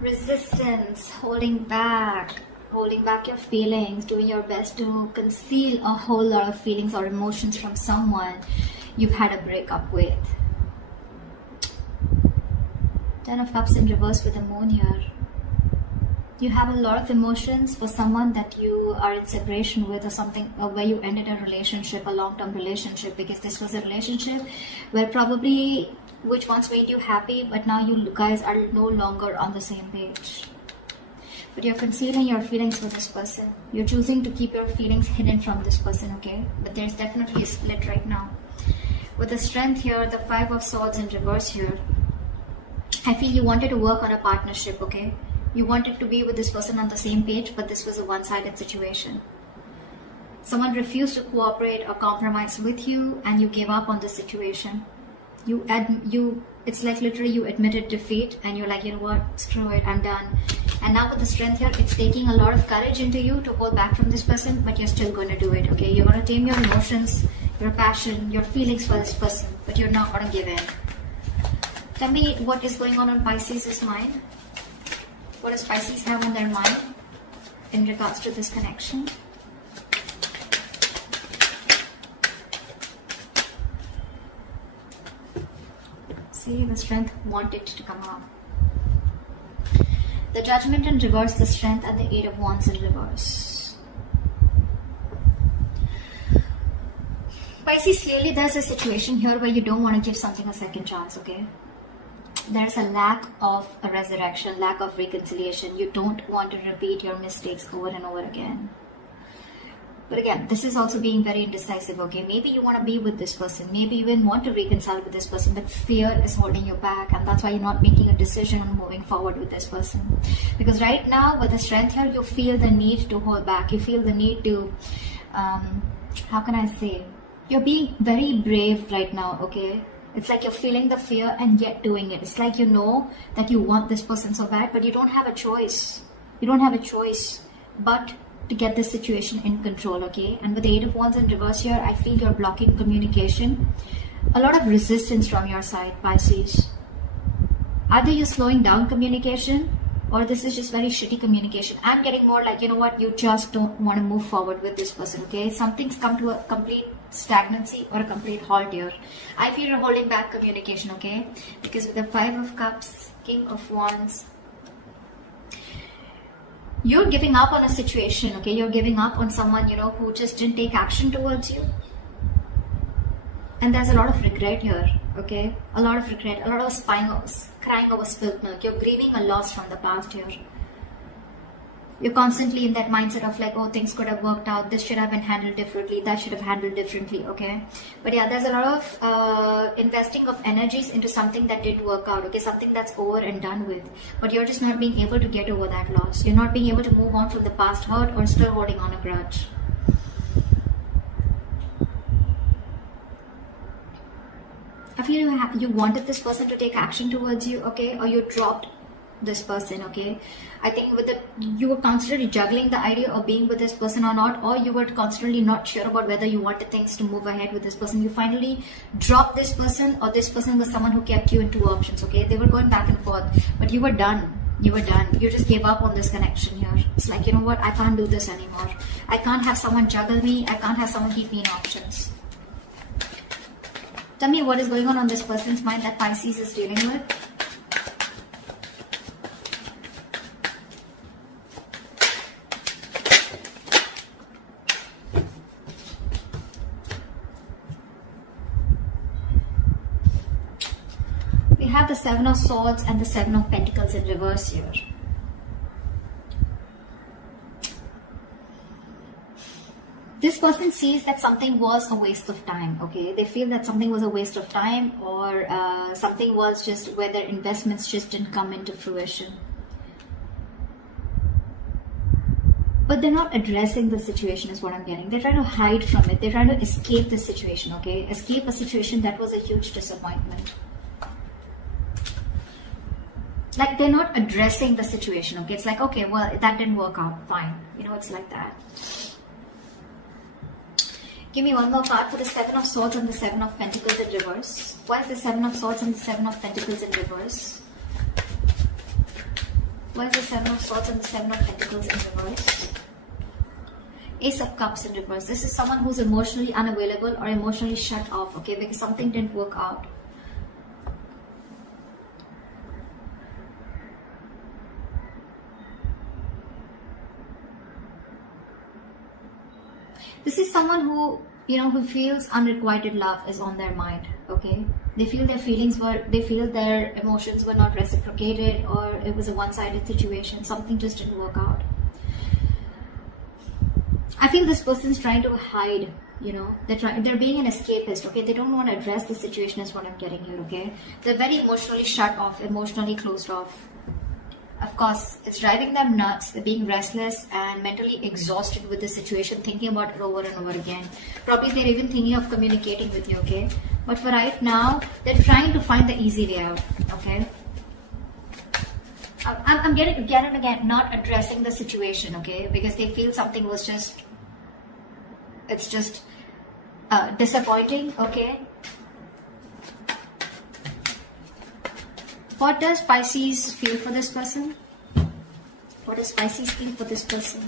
Resistance, holding back your feelings, doing your best to conceal a whole lot of feelings or emotions from someone you've had a breakup with. Ten of Cups in reverse with the Moon here. You have a lot of emotions for someone that you are in separation with, or something where you ended a relationship, a long-term relationship, because this was a relationship where probably which once made you happy, but now you guys are no longer on the same page. But you're concealing your feelings for this person. You're choosing to keep your feelings hidden from this person, okay? But there's definitely a split right now. With the Strength here, the Five of Swords in reverse here, I feel you wanted to work on a partnership, okay? You wanted to be with this person on the same page, but this was a one-sided situation. Someone refused to cooperate or compromise with you, and you gave up on the situation. It's like literally you admitted defeat, and you're like, you know what, screw it, I'm done. And now with the Strength here, it's taking a lot of courage into you to hold back from this person, but you're still going to do it, okay? You're going to tame your emotions, your passion, your feelings for this person, but you're not going to give in. Tell me what is going on Pisces' mind. What does Pisces have on their mind in regards to this connection? See, the Strength wanted to come out. The Judgment in reverse, the Strength, and the Eight of Wands in reverse. Pisces, clearly there's a situation here where you don't want to give something a second chance, okay? There's a lack of a resurrection, lack of reconciliation. You don't want to repeat your mistakes over and over again. But again, this is also being very indecisive, okay? Maybe you want to be with this person. Maybe you even want to reconcile with this person, but fear is holding you back, and that's why you're not making a decision on moving forward with this person. Because right now, with the Strength here, you feel the need to hold back. You feel the need to, how can I say? You're being very brave right now, okay? It's like you're feeling the fear and yet doing it. It's like you know that you want this person so bad, but you don't have a choice. You don't have a choice but to get this situation in control, okay? And with the Eight of Wands in reverse here, I feel you're blocking communication. A lot of resistance from your side, Pisces. Either you're slowing down communication, or this is just very shitty communication. I'm getting more like, you know what, you just don't want to move forward with this person, okay? Something's come to a complete stagnancy or a complete halt here. I feel you're holding back communication, okay? Because with the Five of Cups, King of Wands, you're giving up on a situation, okay? You're giving up on someone, you know, who just didn't take action towards you. And there's a lot of regret here, okay? A lot of regret, a lot of crying over spilled milk. You're grieving a loss from the past here. You're constantly in that mindset of like, oh, things could have worked out. This should have been handled differently. That should have handled differently, okay? But yeah, there's a lot of investing of energies into something that didn't work out, okay? Something that's over and done with. But you're just not being able to get over that loss. You're not being able to move on from the past hurt, or still holding on a grudge. I feel you wanted this person to take action towards you, okay? Or you dropped this person, okay? I think you were constantly juggling the idea of being with this person or not, or you were constantly not sure about whether you wanted things to move ahead with this person. You finally dropped this person, or this person was someone who kept you in two options, okay? They were going back and forth, but you were done. You were done. You just gave up on this connection here. It's like, you know what, I can't do this anymore. I can't have someone juggle me. I can't have someone keep me in options. Tell me what is going on this person's mind that Pisces is dealing with. We have the Seven of Swords and the Seven of Pentacles in reverse here. This person sees that something was a waste of time, okay? They feel that something was a waste of time, or something was just where their investments just didn't come into fruition. But they're not addressing the situation is what I'm getting. They're trying to hide from it. They're trying to escape the situation, okay? Escape a situation that was a huge disappointment. Like they're not addressing the situation, okay? It's like, okay, well, that didn't work out, fine. You know, it's like that. Give me one more card for the Seven of Swords and the Seven of Pentacles in reverse. Why is the Seven of Swords and the Seven of Pentacles in reverse? Why is the Seven of Swords and the Seven of Pentacles in reverse? Ace of Cups in reverse. This is someone who's emotionally unavailable or emotionally shut off, okay, because something didn't work out. This is someone who, who feels unrequited love is on their mind, okay? They feel their emotions were not reciprocated, or it was a one-sided situation. Something just didn't work out. I feel this person's trying to hide, they're being an escapist, okay? They don't want to address the situation is what I'm getting here, okay? They're very emotionally shut off, emotionally closed off. Of course, it's driving them nuts. They're being restless and mentally exhausted with the situation, thinking about it over and over again. Probably they're even thinking of communicating with you, okay? But for right now, they're trying to find the easy way out, okay? I'm getting again and again not addressing the situation, okay? Because they feel something was just, it's just disappointing, okay? What does Pisces feel for this person? What does Pisces feel for this person?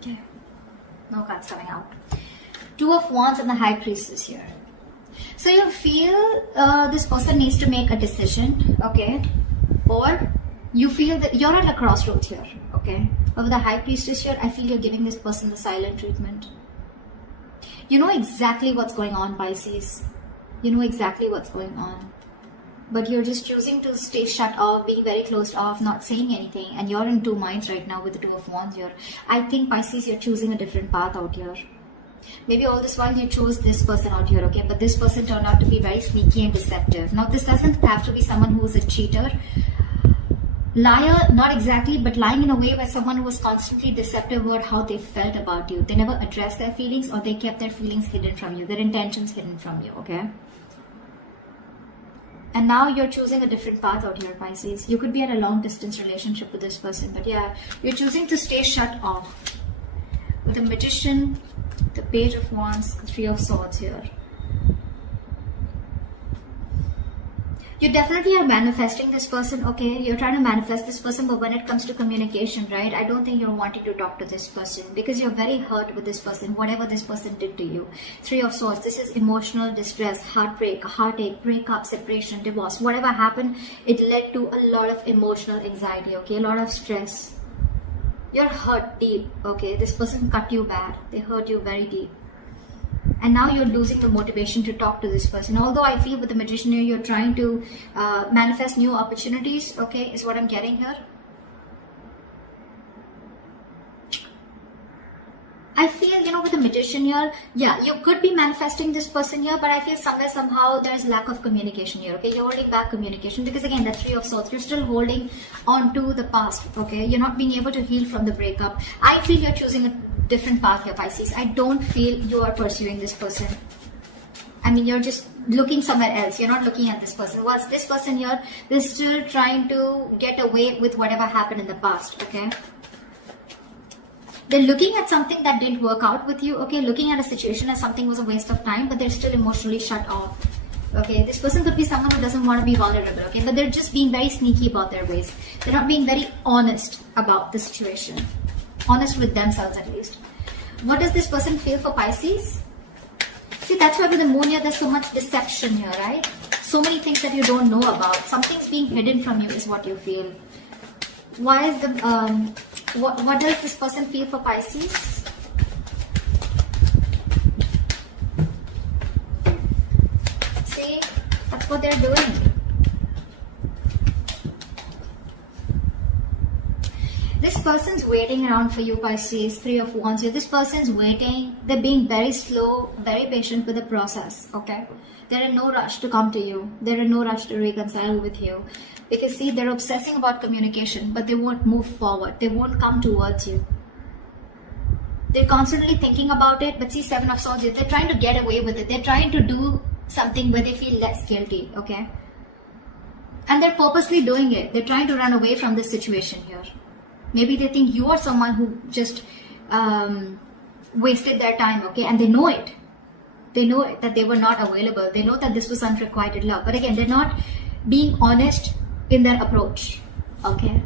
Okay, no cards coming out. Two of Wands and the High Priestess here. So you feel this person needs to make a decision, okay? Or you feel that you're at a crossroads here, okay? But with the High Priestess here, I feel you're giving this person the silent treatment. You know exactly what's going on, Pisces. You know exactly what's going on. But you're just choosing to stay shut off, being very closed off, not saying anything. And you're in two minds right now with the Two of Wands here. I think, Pisces, you're choosing a different path out here. Maybe all this while you chose this person out here, okay? But this person turned out to be very sneaky and deceptive. Now, this doesn't have to be someone who is a cheater. Liar, not exactly, but lying in a way where someone who was constantly deceptive about how they felt about you. They never addressed their feelings, or they kept their feelings hidden from you, their intentions hidden from you, okay? And now you're choosing a different path out here, Pisces. You could be in a long distance relationship with this person, but yeah, you're choosing to stay shut off. With the Magician, the Page of Wands, the Three of Swords here. You definitely are manifesting this person, okay? You're trying to manifest this person, but when it comes to communication, right? I don't think you're wanting to talk to this person because you're very hurt with this person, whatever this person did to you. Three of Swords, this is emotional distress, heartbreak, heartache, breakup, separation, divorce. Whatever happened, it led to a lot of emotional anxiety, okay? A lot of stress. You're hurt deep, okay? This person cut you bad. They hurt you very deep. And now you're losing the motivation to talk to this person. Although I feel with the Magician here, you're trying to manifest new opportunities, okay, is what I'm getting here. I feel, with the Magician here, yeah, you could be manifesting this person here, but I feel somewhere, somehow, there's lack of communication here, okay? You're holding back communication because, again, the Three of Swords, you're still holding on to the past, okay? You're not being able to heal from the breakup. I feel you're choosing a different path here, Pisces. I don't feel you are pursuing this person. I mean, you're just looking somewhere else. You're not looking at this person. What's this person here? They're still trying to get away with whatever happened in the past, okay? They're looking at something that didn't work out with you, okay? Looking at a situation as something was a waste of time, but they're still emotionally shut off, okay? This person could be someone who doesn't want to be vulnerable, okay? But they're just being very sneaky about their ways. They're not being very honest about the situation. Honest with themselves, at least. What does this person feel for Pisces? See, that's why with the Moon here, there's so much deception here, right? So many things that you don't know about. Something's being hidden from you is what you feel. Why is the... What does this person feel for Pisces? See, that's what they're doing. This person's waiting around for you, Pisces. Three of Wands here. This person's waiting. They're being very slow, very patient with the process, okay? They're in no rush to come to you. They're in no rush to reconcile with you. Because see, they're obsessing about communication, but they won't move forward. They won't come towards you. They're constantly thinking about it, but see, Seven of Swords, they're trying to get away with it. They're trying to do something where they feel less guilty, okay? And they're purposely doing it. They're trying to run away from this situation here. Maybe they think you are someone who just wasted their time, okay? And they know it. They know it, that they were not available. They know that this was unrequited love. But again, they're not being honest in their approach, okay?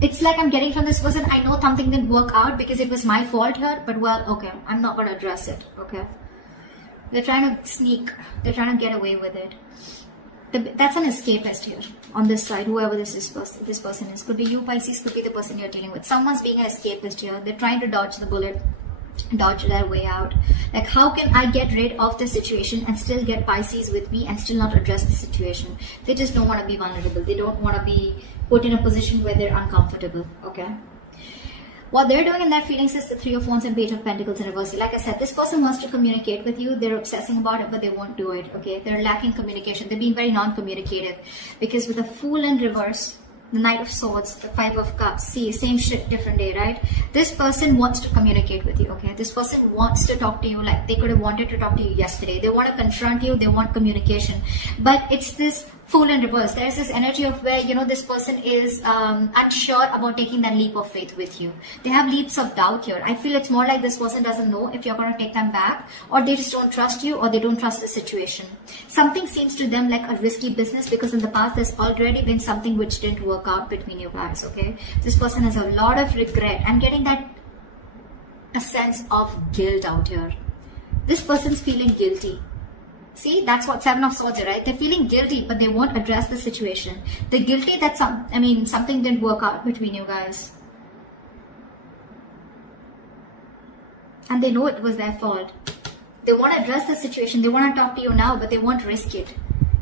It's like I'm getting from this person, I know something didn't work out because it was my fault here, but well, okay, I'm not going to address it, okay? They're trying to sneak. They're trying to get away with it. That's an escapist here on this side, whoever this person is. Could be you, Pisces, could be the person you're dealing with. Someone's being an escapist here. They're trying to dodge the bullet, dodge their way out. Like, how can I get rid of the situation and still get Pisces with me and still not address the situation? They just don't want to be vulnerable. They don't want to be put in a position where they're uncomfortable, okay? What they're doing in their feelings is the Three of Wands and Page of Pentacles in reverse. Like I said, this person wants to communicate with you. They're obsessing about it, but they won't do it, okay? They're lacking communication. They're being very non-communicative. Because with the Fool in reverse, the Knight of Swords, the Five of Cups, see, same shit, different day, right? This person wants to communicate with you, okay? This person wants to talk to you like they could have wanted to talk to you yesterday. They want to confront you. They want communication. But it's this Fool in reverse. There's this energy of where, you know, this person is unsure about taking that leap of faith with you. They have leaps of doubt here. I feel it's more like this person doesn't know if you're going to take them back, or they just don't trust you, or they don't trust the situation. Something seems to them like a risky business because in the past there's already been something which didn't work out between you guys, okay? This person has a lot of regret. I'm getting that a sense of guilt out here. This person's feeling guilty. See, that's what Seven of Swords is, right? They're feeling guilty, but they won't address the situation. They're guilty that something didn't work out between you guys. And they know it was their fault. They want to address the situation. They want to talk to you now, but they won't risk it.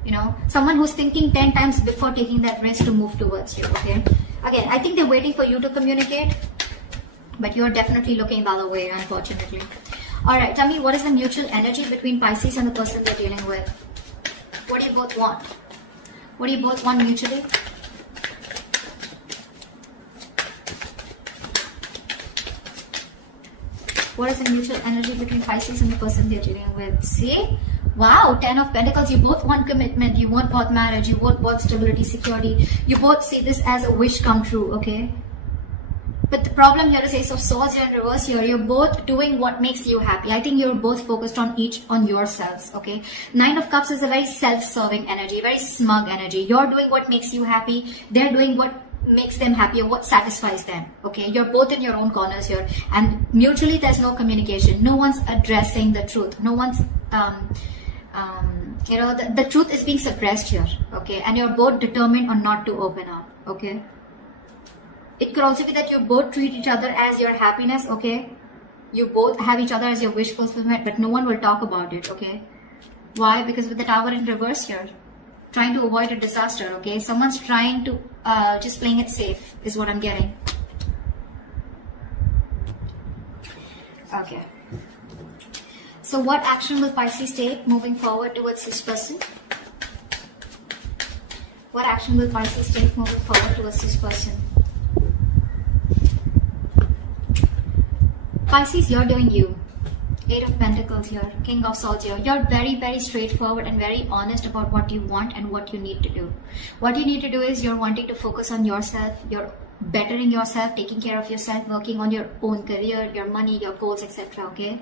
You know, someone who's thinking 10 times before taking that risk to move towards you, okay? Again, I think they're waiting for you to communicate, but you're definitely looking the other way, unfortunately. Alright, tell me, what is the mutual energy between Pisces and the person they're dealing with? What do you both want? What do you both want mutually? What is the mutual energy between Pisces and the person they're dealing with? See? Wow, 10 of Pentacles. You both want commitment. You want both marriage. You both want stability, security. You both see this as a wish come true, okay? But the problem here is Ace of Swords here in reverse here. You're both doing what makes you happy. I think you're both focused on yourselves, okay? Nine of Cups is a very self-serving energy, very smug energy. You're doing what makes you happy. They're doing what makes them happy or what satisfies them, okay? You're both in your own corners here. And mutually, there's no communication. No one's addressing the truth. No one's, you know, the truth is being suppressed here, okay? And you're both determined on not to open up, okay? It could also be that you both treat each other as your happiness, okay? You both have each other as your wish fulfillment, but no one will talk about it, okay? Why? Because with the Tower in reverse here, trying to avoid a disaster, okay? Someone's trying to, just playing it safe is what I'm getting. Okay. So what action will Pisces take moving forward towards this person? What action will Pisces take moving forward towards this person? Pisces, you're doing you. Eight of Pentacles here, King of Swords here. You're very, very straightforward and very honest about what you want and what you need to do. What you need to do is you're wanting to focus on yourself. You're bettering yourself, taking care of yourself, working on your own career, your money, your goals, etc. Okay?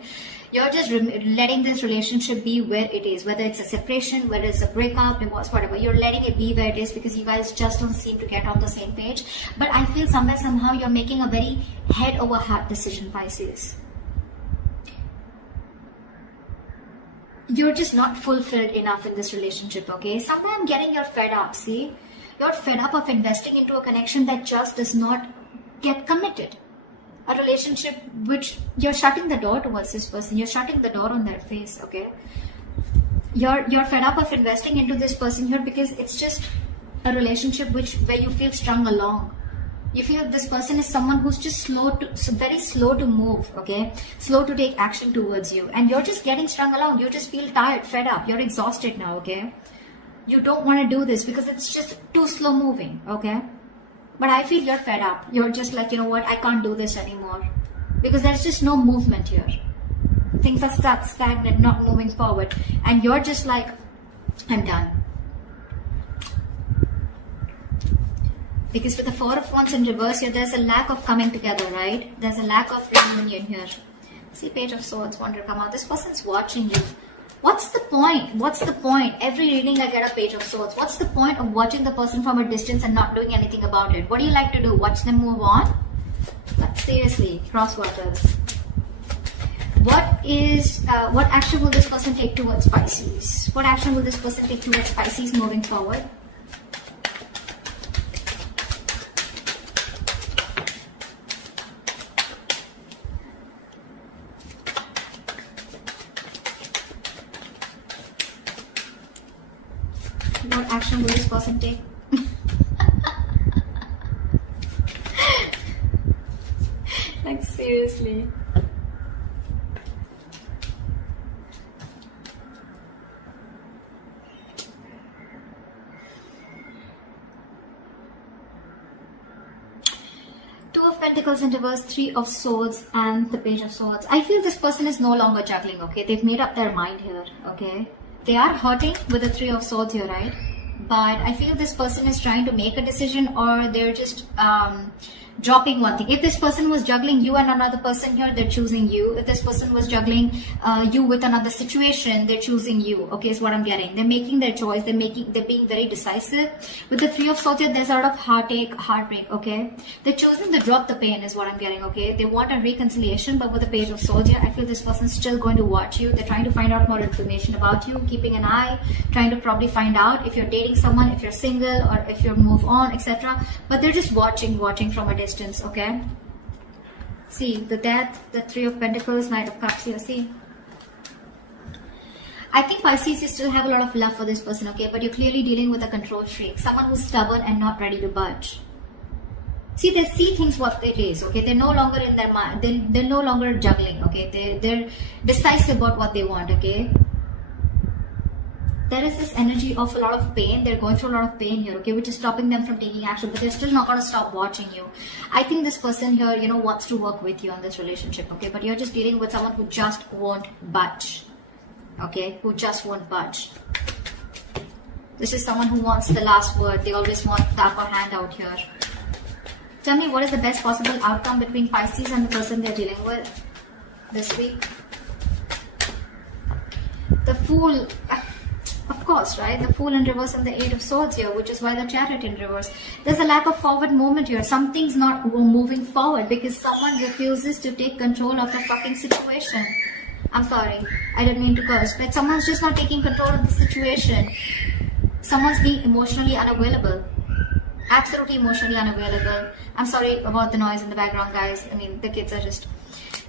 You're just letting this relationship be where it is, whether it's a separation, whether it's a breakup, divorce, whatever. You're letting it be where it is because you guys just don't seem to get on the same page. But I feel somewhere, somehow, you're making a very head over heart decision, Pisces. You're just not fulfilled enough in this relationship, okay? Somewhere I'm getting you're fed up, see? You're fed up of investing into a connection that just does not get committed. A relationship which you're shutting the door towards this person. You're shutting the door on their face, okay? You're fed up of investing into this person here because it's just a relationship where you feel strung along. You feel this person is someone who's just very slow to move, okay? Slow to take action towards you. And you're just getting strung along. You just feel tired, fed up. You're exhausted now, okay? You don't want to do this because it's just too slow moving, okay? But I feel you're fed up. You're just like, you know what? I can't do this anymore. Because there's just no movement here. Things are stuck, stagnant, not moving forward. And you're just like, I'm done. Because with the Four of Wands in reverse here, there's a lack of coming together, right? There's a lack of reunion here. See, Page of Swords want to come out. This person's watching you. What's the point? What's the point? Every reading I get a Page of Swords. What's the point of watching the person from a distance and not doing anything about it? What do you like to do? Watch them move on? But seriously, cross waters. What action will this person take towards Pisces? What action will this person take towards Pisces moving forward? What action will this person take? Like, seriously. Two of Pentacles in reverse, Three of Swords, and the Page of Swords. I feel this person is no longer juggling, okay? They've made up their mind here, okay? They are hurting with the Three of Swords here, right? But I feel this person is trying to make a decision, or they're just dropping one thing. If this person was juggling you and another person here, they're choosing you. If this person was juggling you with another situation, they're choosing you. Okay, is what I'm getting. They're making their choice. They're being very decisive. With the Three of Swords here, there's a lot of heartache, heartbreak. Okay, they're choosing to drop the pain, is what I'm getting. Okay, they want a reconciliation, but with the Page of Swords here, I feel this person's still going to watch you. They're trying to find out more information about you, keeping an eye, trying to probably find out if you're dating someone, if you're single, or if you move on, etc. But they're just watching from a distance. Okay, see the Death, the Three of Pentacles, Knight of Cups here. See, I think Pisces, you still have a lot of love for this person, okay, but you're clearly dealing with a control freak, someone who's stubborn and not ready to budge. See, they see things what it is, okay? They're no longer in their mind, they're no longer juggling, okay? They're decisive about what they want, okay? There is this energy of a lot of pain. They're going through a lot of pain here, okay, which is stopping them from taking action, but they're still not going to stop watching you. I think this person here, you know, wants to work with you on this relationship, okay, but you're just dealing with someone who just won't budge, okay, who just won't budge. This is someone who wants the last word. They always want the upper hand out here. Tell me, what is the best possible outcome between Pisces and the person they're dealing with this week? The Fool. Of course, right? The Fool in reverse and the Eight of Swords here, which is why the Chariot in reverse. There's a lack of forward movement here. Something's not moving forward because someone refuses to take control of the fucking situation. I'm sorry, I didn't mean to curse, but someone's just not taking control of the situation. Someone's being emotionally unavailable. Absolutely emotionally unavailable. I'm sorry about the noise in the background, guys. I mean, the kids are just...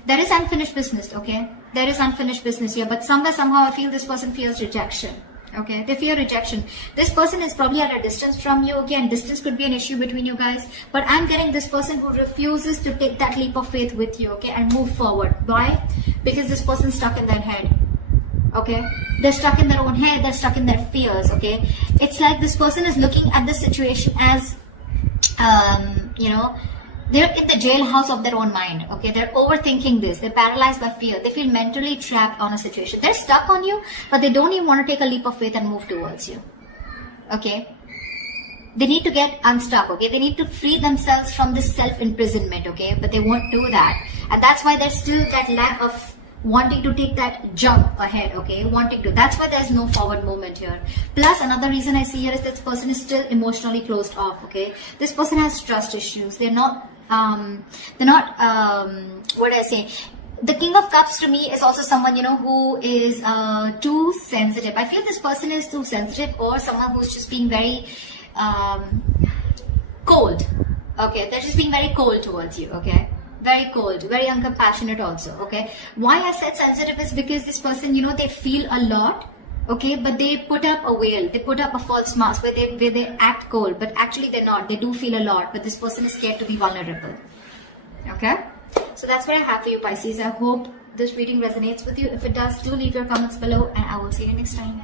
There is unfinished business, okay? There is unfinished business here, but somehow I feel this person feels rejection. Okay, they fear rejection. This person is probably at a distance from you, okay, and distance could be an issue between you guys, but I'm getting this person who refuses to take that leap of faith with you, okay, and move forward. Why? Because this person's stuck in their head, okay? They're stuck in their own head, they're stuck in their fears, okay? It's like this person is looking at the situation as, you know, they're in the jailhouse of their own mind, okay? They're overthinking this. They're paralyzed by fear. They feel mentally trapped on a situation. They're stuck on you, but they don't even want to take a leap of faith and move towards you, okay? They need to get unstuck, okay? They need to free themselves from this self-imprisonment, okay? But they won't do that. And that's why there's still that lack of wanting to take that jump ahead, okay? Wanting to. That's why there's no forward movement here. Plus, another reason I see here is that this person is still emotionally closed off, okay? This person has trust issues. They're not, what do I say? The King of Cups to me is also someone, you know, who is too sensitive. I feel this person is too sensitive, or someone who's just being very cold, okay? They're just being very cold towards you, okay? Very cold, very uncompassionate also, okay? Why I said sensitive is because this person, you know, they feel a lot, okay, but they put up a veil, they put up a false mask where they act cold, but actually they're not. They do feel a lot, but this person is scared to be vulnerable, okay? So that's what I have for you, Pisces. I hope this reading resonates with you. If it does, do leave your comments below, and I will see you next time.